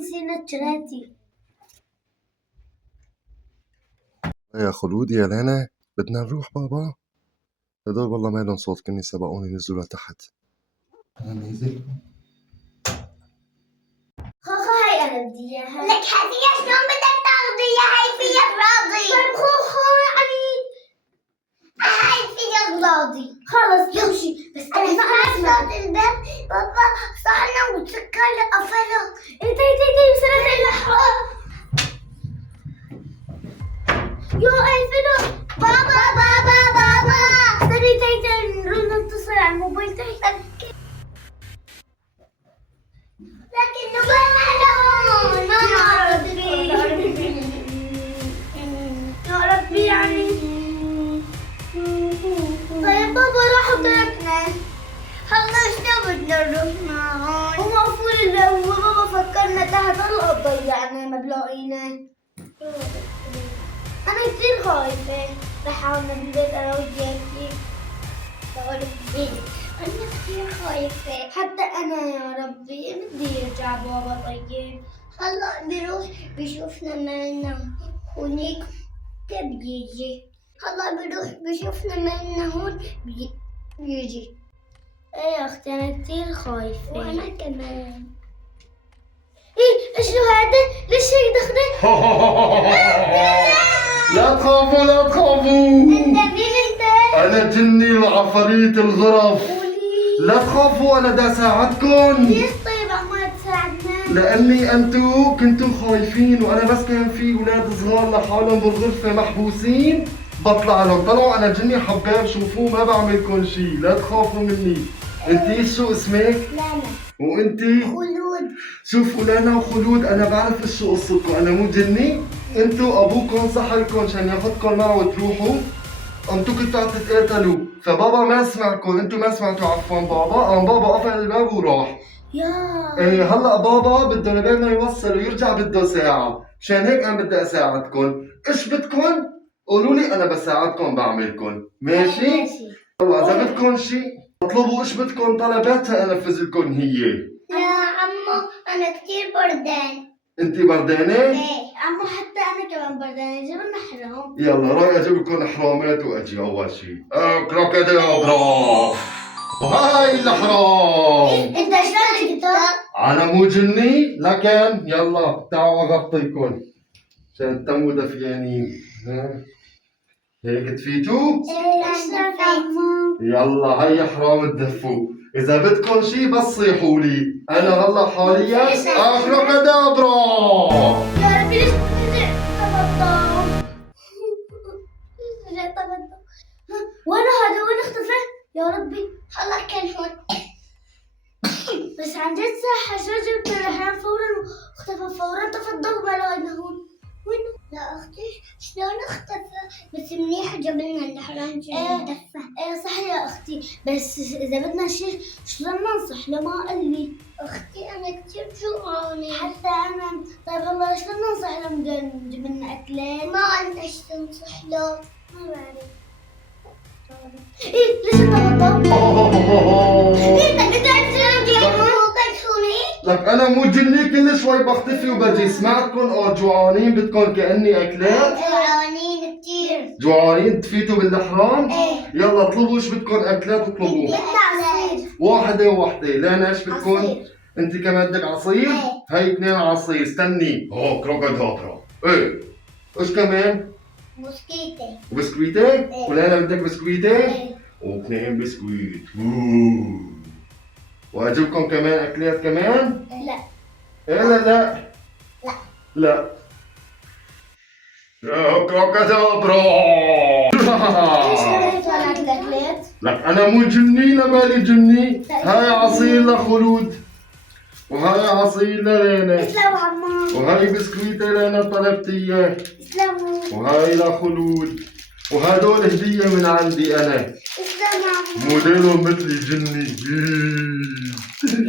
نسينا الشراتي. يا خلود يا لانا، بدنا نروح بابا. هدول والله ما لهم صوت، كني سبقوني نزلوا لتحت. أنا نازل. خوخو هاي أنا بدي إياها. لك هدية شلون بدك تاخذيها؟ هاي فيها راضي. طيب خوخو يعني هاي فيها راضي. خلص امشي. بس أنا أنا سمعت ما صوت الباب. بابا صحنا وسكر قفله. انتي سنة الحرام. يو اقفلوا. بابا استني تيتا نروح نتصل على الموبايل تيتا. لكن نبغى يا ربي يعني. طيب بابا راحوا تركنا. هلا شنو بدنا نروح معهم؟ ومقفول وبابا فكرنا تحت هلا ضيعنا ما بلاقينا. أنا كتير خايفة. رح أعمل بالبيت أنا وياكي. بقول أنا كثير خايفة. حتى أنا يا ربي بدي يرجع بابا. طيب هلا بيروح بيشوفنا مالنا هونيك بيجي. هلا بيروح بيشوفنا مالنا هون بيجي. ايه يا اختي انا كتير خايفة. وانا كمان. ايه ايش له هذا؟ ليش هيك دخلت؟ لا تخافوا لا تخافوا، انت مين انت؟ أنا جني العفاريت الغرف. قولي. لا تخافوا، أنا دا ساعدكم. ليش طيب عمال تساعدنا؟ لأني أنتوا كنتوا خايفين، وأنا بس كان في أولاد صغار لحالهم بالغرفة محبوسين بطلع لهم. طلعوا أنا جني حباب، شوفوه ما بعملكم شي، لا تخافوا مني. انتي شو اسمك؟ لانا. وانتي؟ خلود. شوفوا لانا وخلود، أنا بعرف شو قصتكم، أنا مو جني. انتوا أبوكم سحركم عشان ياخدكم معه وتروحوا. انتوا كنتوا عم تتقاتلوا، فبابا ما سمعكم، انتوا ما سمعتوا عفوا بابا، قام بابا قفل الباب وراح. يا ايه هلا بابا بده لبين ما يوصل ويرجع بده ساعة، مشان هيك انا بدي اساعدكم، ايش بدكم؟ قولوا لي انا بساعدكم بعملكم، ماشي؟ يلا اذا بدكم شيء اطلبوا ايش بدكم طلبات انفذ لكم هي. يا عمو انا كثير بردان. انت بردانة؟ ايه. عمو حتى انا كمان بردانة. جيب لنا حرام. يلا راي اجيب لكم حرامات واجي اول شيء. كروكوديلابرا. هاي الحرام. انت شلون جبتها؟ انا مو جني، لكن يلا تعالوا اغطيكم عشان تموا دفيانين. هيك تفيتوا؟ ايه شلون عمو؟ يلا هيا حرام تدفوا، اذا بدكم شي بس صيحوا لي، انا هلا حاليا كروكوديلابرا. يا ربي ليش تبطل؟ ليش تبطل؟ وين هذا؟ وين اختفى؟ يا ربي. هلا كان هون. بس عن جد صح شو جبت الحين فورا واختفى فورا. طفى الضوء ما لقينا هون. وين؟ لا اختي شلون اختفى؟ بس منيح جاب لنا الحرام إيه. دفه. ايه صح يا اختي. بس اذا بدنا شيء شلون ننصح له؟ ما قال لي. اختي انا كثير جوعانة. حتى انا. طيب والله شلون ننصح له؟ بدنا نجيب لنا اكلات. ما عندنا ايش تنصح له. ما بعرف. ايه ليش تبطل؟ انت تكسوني؟ لك انا مو جني، كل شوي بختفي وبجي. سمعتكم او جوعانين بدكم كاني اكلات؟ جوعانين كثير. جوعانين تفيتوا بالحرام؟ ايه. يلا اطلبوا ايش بدكم اكلات اطلبوا. بدنا عصير. واحدة وواحدة. لانا ايش بدكم؟ عصير. انت كمان بدك عصير؟ ايه. هي 2 عصير. استني. كروكوديلابرا. ايه. ايش كمان؟ موسكيتة. وبسكويتة؟ ايه. ولانا بدك بسكويتة؟ ايه. و2 بسكويت. واجيبكم كمان اكلات كمان؟ لا. ايه لا لا. لا. لا. يا كروكوديلابرا. ليش بدك طلعت الاكلات؟ لك انا مو جني، لا مالي جني. هاي عصير لخلود، وهاي عصير للانا، اسلموا عمو. وهاي بسكويتة لانا طلبت اياه، اسلموا. وهاي لخلود، وهدول هدية من عندي انا، اسلم عمو. موديلهم مثلي جني.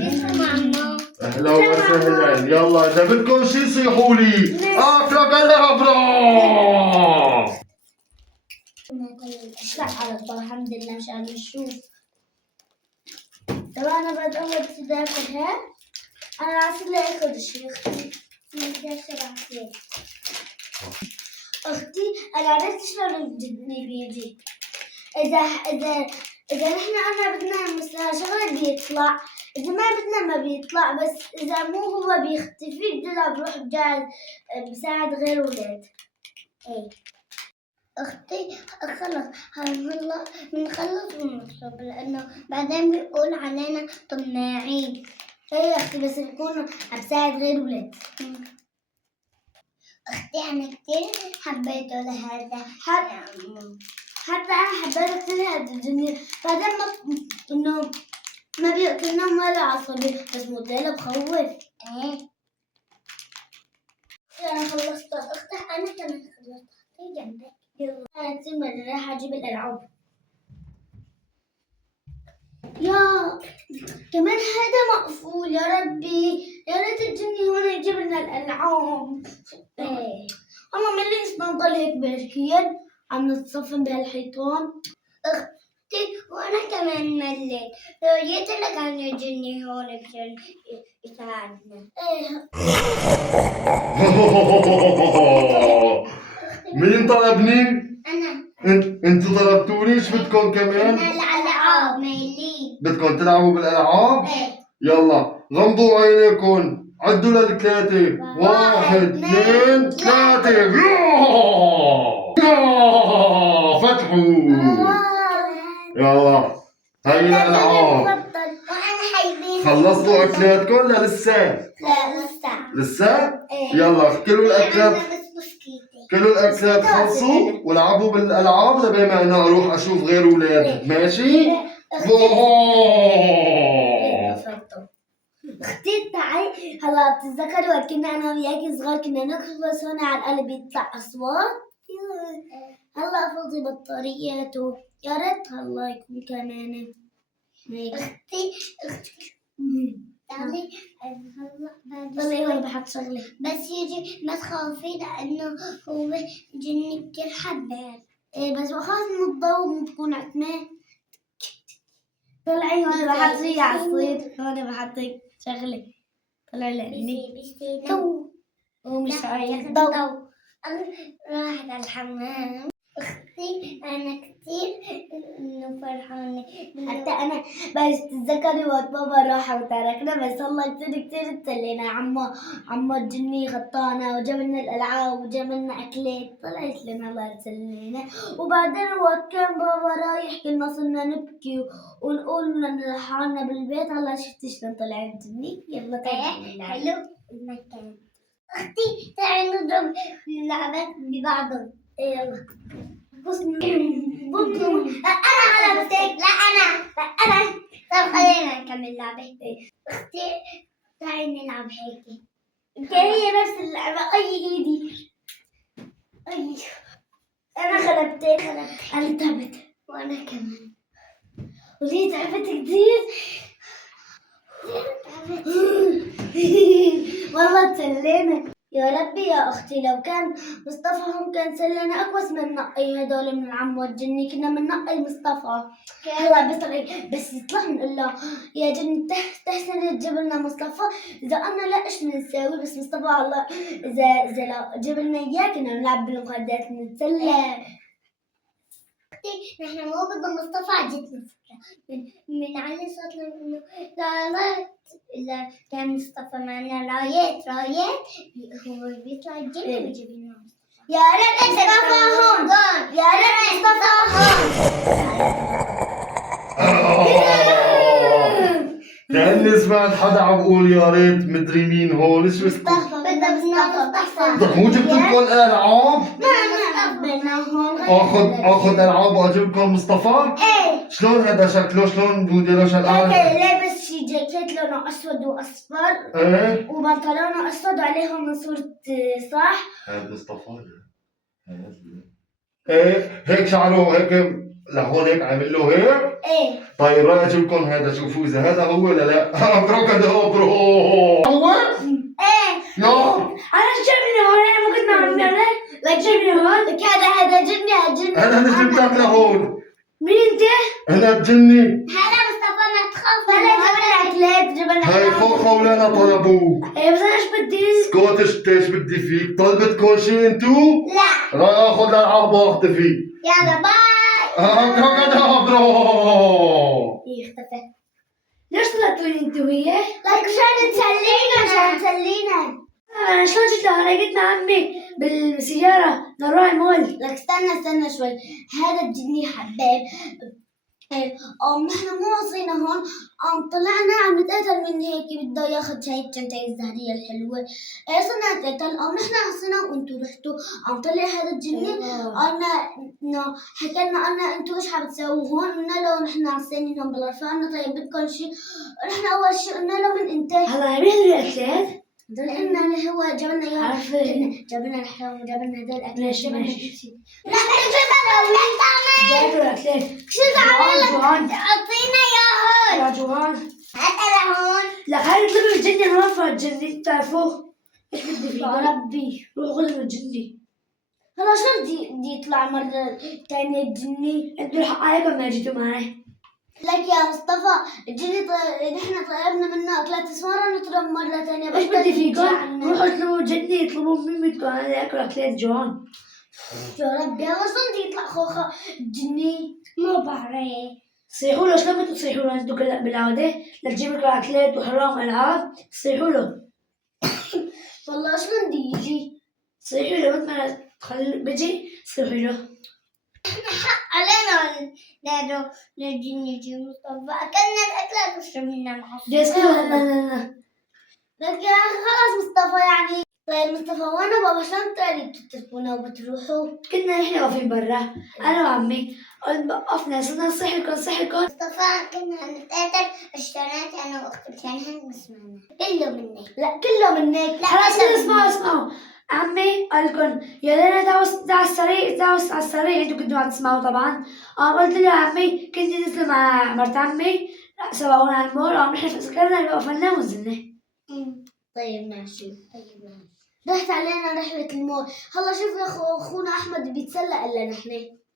اسلم عمو. اهلا وسهلا. يلا اذا بدكم شي صيحوا لي. كروكوديلابرا. اشرح على الله. الحمد لله مشان نشوف. طبعا انا بعد اول بدي اكلها. انا عارفه لا اكل شيء اختي. أنا عرفت شلون الجني بيجي. إذا نحن أنا بدنا مثلا شغلة بيطلع، إذا ما بدنا ما بيطلع، بس إذا مو هو بيختفي بدنا بروح بساعد غير ولاد. إيه أختي خلص هلا بنخلص ونطلب لأنه بعدين بيقول علينا طماعين. إيه أختي بس بكون بساعد غير ولاد. أختي أنا كتير حبيته لهذا. حتى أنا حبيت كثير هذا الجني، بعدين ما إنه ما بيقتلنا ولا عصبي، بس موديله بخوف. إيه أنا خلصت أختي، أنا كمان خلصت. أختي جنبك. يلا أنا كثير مرة راح أجيب الألعاب. يا كمان هذا مقفول يا ربي، يا ريت الجني هون يجيب لنا الألعاب. إيه والله من ليش نضل هيك بركيين عم نتصفن بهالحيطان. أختي وأنا كمان مليت، لو جيت لك عن الجني هون عشان يساعدنا. إيه مين طلبني؟ أنا انتوا طلبتوني، ايش بدكم كمان؟ الألعاب ميلين. بدكم تلعبوا بالالعاب؟ إيه يلا غمضوا عينيكم، عدوا للثلاثة. 1 2 3 يا فتحوا. يلا هاي الالعاب. وأنا حيبين. خلصتوا اكلاتكم لا لسه؟ لا لسه. لسه؟ إيه. يلا كلوا الاكلات، أنا بس بسكيتي. كلوا الاكلات خلصوا والعبوا بالالعاب لبين ما انا اروح اشوف غير اولاد. ماشي؟ اختي تعي هلا بتتذكري وقت كنا انا وياكي صغار كنا نخلص هون على القلب يطلع اصوات. هلا فضي بطارياته، يا ريت هلا يكون كمان هيك. أختي تعالي هلا بعد والله هون شوي. بحط شغله. بس يجي ما تخافي لأنه هو جني كتير حبار. ايه بس بخاف من الضوء بتكون عتمة. طلعي هون بحط لي عصير، هون بحط لك شغله. طلع لي تو ومش عايز ضوء. راحت على الحمام. أختي أنا كتير إنه فرحانة. حتى انا بس تتذكري وقت بابا راح وتركنا، بس والله كتير تسلينا. عمو الجني غطانا وجاب لنا الالعاب وجاب لنا اكلات، طلعت لنا الله تسلينا. وبعدين وقت كان بابا رايح كنا صرنا نبكي ونقول لحالنا بالبيت هلا شفتي شلون طلع الجني. يلا تعالي حلو المكان. أختي تعالي نضرب اللعبات ببعضهم. يلا بص بكم أنا غلبتك. لا أنا طب خلينا نكمل لعبة. أختي تعالي نلعب هيك. هي نفس اللعبة. أي إيدي أي أنا غلبتك. أنا تعبت وأنا كمان. وليه تعبت كتير. والله تسلينا. يا ربي يا أختي لو كان مصطفى هم كان سلينا أكوس من نقي هدول من عمو الجني، كنا من نقي مصطفى. هلا بس يطلع نقول له يا جني تحسن تجيب لنا مصطفى، إذا أنا لا إيش بنساوي. بس مصطفى الله إذا لو جيب لنا إياه كنا نلعب بالمخدات نتسلى. نحن مو بدنا مصطفى. عجتنا فكرة من علي صوت إنه لا إذا كان مصطفى معنا رايات هو بيطلع الجنة بيجيب لنا مصطفى. يا ريت مصطفى هون، يا ريت مصطفى كأني سمعت حدا عم بقول يا ريت مدري مين هون. ايش بدكم؟ بدنا مصطفى. طب مو جبت لكم الالعاب؟ بدنا هون. اخذ العاب واجيب لكم مصطفى؟ إيه شلون هذا شكله؟ شلون بودي شكل هيك لابس شي جاكيت لونه اسود واصفر ايه وبنطلونه اسود وعليهم صورة صح. هذا مصطفى. ايه هيك شعره هيك لهون هيك عامل له هيك. ايه طيب راح اجيب لكم هذا، شوفوا اذا هذا هو ولا لا. ابرو هو؟ ايه يا انا جبني هون. انا ما كنت معمل لك جبني هون. لك هذا جبني انا جبتك لهون. مين انت؟ انا الجني. هلا مصطفى ما تخاف. طلع جبنا اكلات جبنا. هاي خوخة ولانا طلبوك. ايه بس انا ايش بدي؟ سكوت ايش بدي فيك؟ طلبتكم شي انتو؟ لا راح اخذ الالعاب واختفي. يلا باي. ابركادابرا. اختفى. ليش طلعتوا انت وياه؟ لك عشان تسلينا. انا شلون جيت له؟ انا قلت لعمي بالسيارة نروح المول. لك استنى شوي. هذا الجني حباب. نحن مو واصلين هون. طلعنا عم نتقاتل من هيك بده ياخذ هاي الشنطة الزهرية الحلوة. صرنا نتقاتل. نحن عصينا وانتو رحتوا. طلع هذا الجني. قالنا انه حكى لنا قالنا انتو ايش عم تسووا هون؟ قلنا له نحن عصيانين هون بالغرفة. قالنا طيب بدكم شيء؟ نحن اول شيء قلنا له من انت؟ هلا مين اللي اكلت؟ قلنا اللي هو جاب لنا اياه. عارفين. جاب لنا الحلوى وجاب لنا هذول الاكل. ماشي، جاب لنا ماشي. كل شيء. جايبوا الاكلات. شو تعمل؟ جوعان. اعطينا اياهم. يا جوعان. هات لهون. لا خلي اطلبوا الجني هون فالجني بتعرفوه. ايش بدي فيه؟ يا ربي. روحوا خذوا الجني. هلا شو بدي يطلع مرة تانية الجني؟ انتوا الحق عليكم ما جيتوا معي. لك يا مصطفى الجني نحن طلبنا منه أكلات مرة نطلب مرة تانية. ايش بدي فيكم؟ عنا. روحوا اطلبوا جني اطلبوا من بدكم. انا بدي اكل اكلات جوعان. يا ربي هلا شلون بدي يطلع خوخة الجني؟ مو بعرف. صيحوا له. شلون بدكم تصيحوا له انتوا بالعادة؟ لتجيب لكم اكلات وحرام العاب صيحوا له. والله شلون بدي يجي؟ صيحوا له مثل ما بيجي صيحوا له. علينا نادو للجن يجي مصطفى. أكلنا الأكلات وشربنا العصير. جالس كده. لا. لك يا أخي خلاص مصطفى يعني. طيب مصطفى وانا بابا شلون تاني تتركونا وبتروحوا؟ كنا احنا واقفين برا انا وعمي. وقفنا صرنا نصيحكم مصطفى كنا نتقاتل. اشتريت أنا وأختي كان نسمعنا. كله مني. لا كله منك. خلاص كده اسمعوا. عمي قال لكم يلا دعوا على السريع انتوا كنتوا عم تسمعوا طبعا. قلت له عمي كنت نزل مع مرت عمي سبقونا على المول. نحن فكرنا وقفلنا ونزلنا. طيب ماشي. رحت علينا رحلة المول. هلا شوف يا اخونا احمد بيتسلى الا نحن.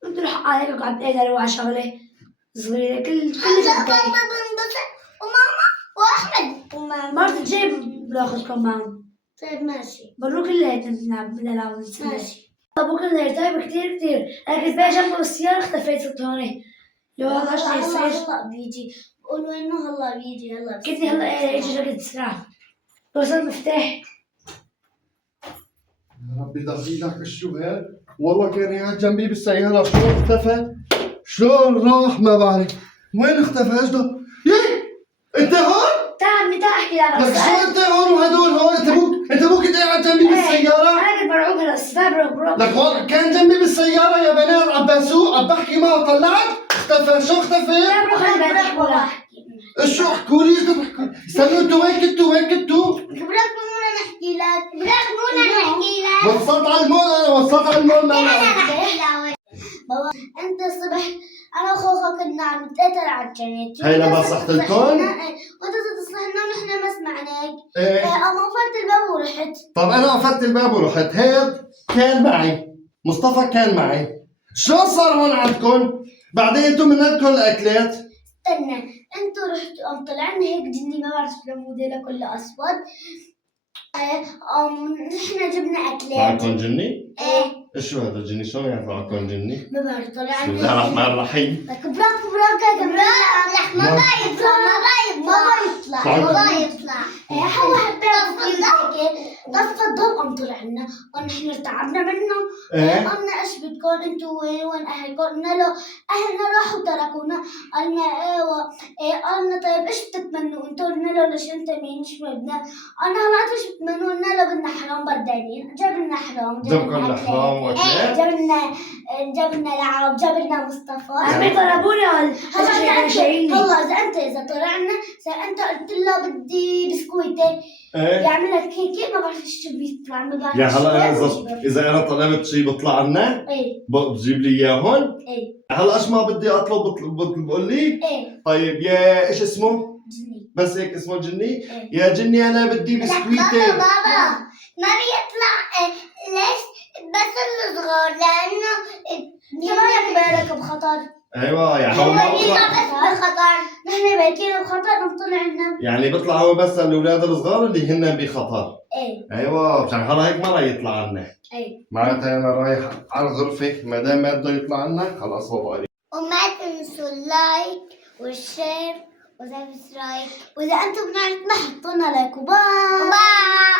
انتوا الحق عليكم قاعد تقدروا على شغله صغيره كل بابا شيء. بنبسط وماما وأحمد وماما. مرت الجاي باخذكم معهم. طيب ماشي. برو كلياتنا بنلعب ونتسلى. ماشي. ابو كلنا طيب كثير. انا كنت باجي جنبه بالسياره اختفيت صرت هون. لو هذا شيء يصير هلا بيجي. قولوا انه هلا بيجي. هلا كنتي هلا اجي رقد سرعه. وصل مفتاح. يا ربي دخيلك شو هاد؟ والله كان قاعد جنبي بالسيارة. شلون اختفى؟ شلون راح ما بعرف. وين اختفى؟ ايش ده؟ انت هون؟ تعال احكي لك. لك شو انت هون وهدول هون؟ انت ابوك كنت قاعد جنبي بالسيارة؟ انا كنت مرعوب هلا استاذ برو. لك هون كان جنبي بالسيارة يا بنات عم بسوق عم بحكي معه طلعت اختفى. شو اختفى؟ لا برو خلي بالك احكوا لك. شو احكوا لي؟ ايش بدكم تحكوا؟ استنوا انتوا وين كنتوا؟ قبلك مو نحكي لك. بدنا نحكي لك. وصلت على المول. انا وصلت على المول. بابا انت الصبح انا وخوخا كنا عم نتقاتل على الجنيت. هي لما صحت لكم؟ وانت تصلحنا ونحن ما سمعناك. ايه. اما قفلت الباب ورحت. طب انا قفلت الباب ورحت. هيد كان معي مصطفى كان معي. شو صار هون عندكم؟ بعدين انتم من عندكم الاكلات. استنى انتوا رحتوا طلعنا هيك جني ما بعرف شو موديله كله اسود. نحن جبنا اكلات. معكم جني؟ ايه ايش شو هذا الجني؟ شو يعني معكم جني؟ ما بعرف طلعنا. بسم الله الرحمن الرحيم. لك براك لا ما يطلع. هو حبيت طفى الضوء قام طلع لنا. ونحن ارتعبنا منه. ايه؟ قلنا ايش بدكم انتوا وين اهلكم؟ قلنا له اهلنا راحوا تركونا. قلنا ايوه. قلنا طيب ايش بتتمنوا انتوا؟ قلنا له ليش انت مين ايش بدنا؟ قلنا هلا ايش بتتمنوا؟ قلنا له بدنا حرام بردانين. جاب لنا حرام. جابكم لحرام واكلات؟ جاب لنا لعب. جاب لنا مصطفى. عمي طلبوني قال هلا اذا طلعنا انت قلت له بدي بسكويتة. ايه؟ يعمل لك هيك ما بعرف شو بيطلع. ما بعرف يا هلا شو اذا انا طلبت شيء بيطلع لنا ايه بتجيب لي اياهم؟ ايه هلا ايش ما بدي اطلب بتقول لي؟ ايه طيب يا ايش اسمه؟ جني. بس هيك اسمه جني؟ ايه يا جني انا بدي بابا بسكويتة. ما بيطلع. ليش بس الصغار؟ لأنه كمان بالك بخطر. ايوه يعني هو هو ما بيطلع بطلع. بس بخطر. نحن نحن باكين بخطر نطلع عنا. يعني بيطلع هو بس الاولاد الصغار اللي هن بخطر. ايه ايوه مشان هلا هيك ما راح يطلع عنا. ايه معناتها انا رايح على الغرفة، ما دام ما بده يطلع عنا خلاص هو بقى. وما تنسوا اللايك والشير وسبسكرايب. واذا انتم بنعرف تحطوا لنا لايك وباي. باي.